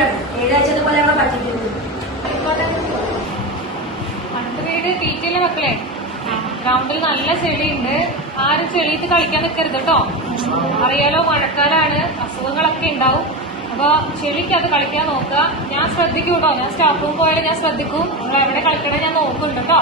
വേണ്ടിയിട്ടാണ് 7 ആഴ്ചത്തെ പോലെ ഞങ്ങളെ പറ്റിക്കുന്നത്. അടുത്ത വീട് തീറ്റയിലെ മക്കളെ, ഗ്രൗണ്ടിൽ നല്ല ചെളിയുണ്ട്. ആരും ചെളിയിട്ട് കളിക്കാൻ നിൽക്കരുത് കേട്ടോ. അറിയാലോ, മഴക്കാലാണ്, അസുഖങ്ങളൊക്കെ ഉണ്ടാവും. അപ്പൊ ചെളിക്കത് കളിക്കാൻ നോക്കുക. ഞാൻ ശ്രദ്ധിക്കും കേട്ടോ. ഞാൻ സ്റ്റാഫ് റൂം പോയാലും ഞാൻ ശ്രദ്ധിക്കും. നിങ്ങൾ എവിടെ കളിക്കണേ ഞാൻ നോക്കുന്നുണ്ട് കേട്ടോ.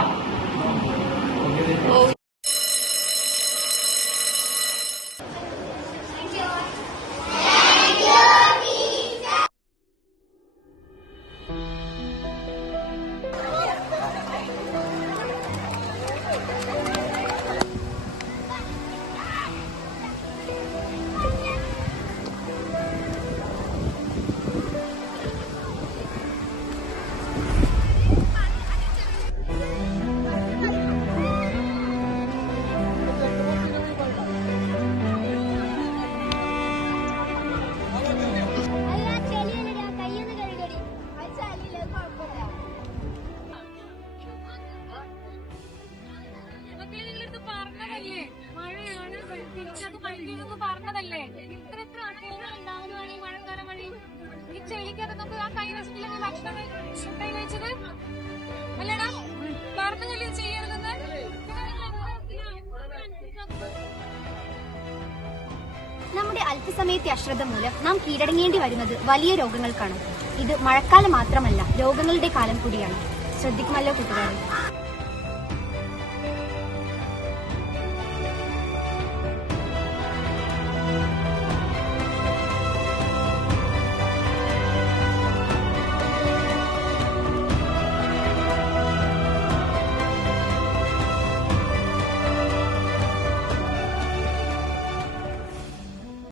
പറഞ്ഞതല്ലേ ഇത്ര അസുഖങ്ങൾ ഉണ്ടാവുന്നതാണ് ഈ മഴക്കാലം വഴി. ഈ ചെളിക്കകത്ത് നമുക്ക് ആ കൈവശത്തിലൊക്കെ ഭക്ഷണം കഴിച്ചത് അല്ലടാ, പറഞ്ഞതല്ലേ ചെയ്യരുതെന്ന്. നമ്മുടെ അല്പസമയത്തെ അശ്രദ്ധ മൂലം നാം കീഴടങ്ങേണ്ടി വരുന്നത് വലിയ രോഗങ്ങൾക്കാണ്. ഇത് മഴക്കാലം മാത്രമല്ല, രോഗങ്ങളുടെ കാലം കൂടിയാണ്. ശ്രദ്ധിക്കുമല്ലോ കൂട്ടുകാരെ.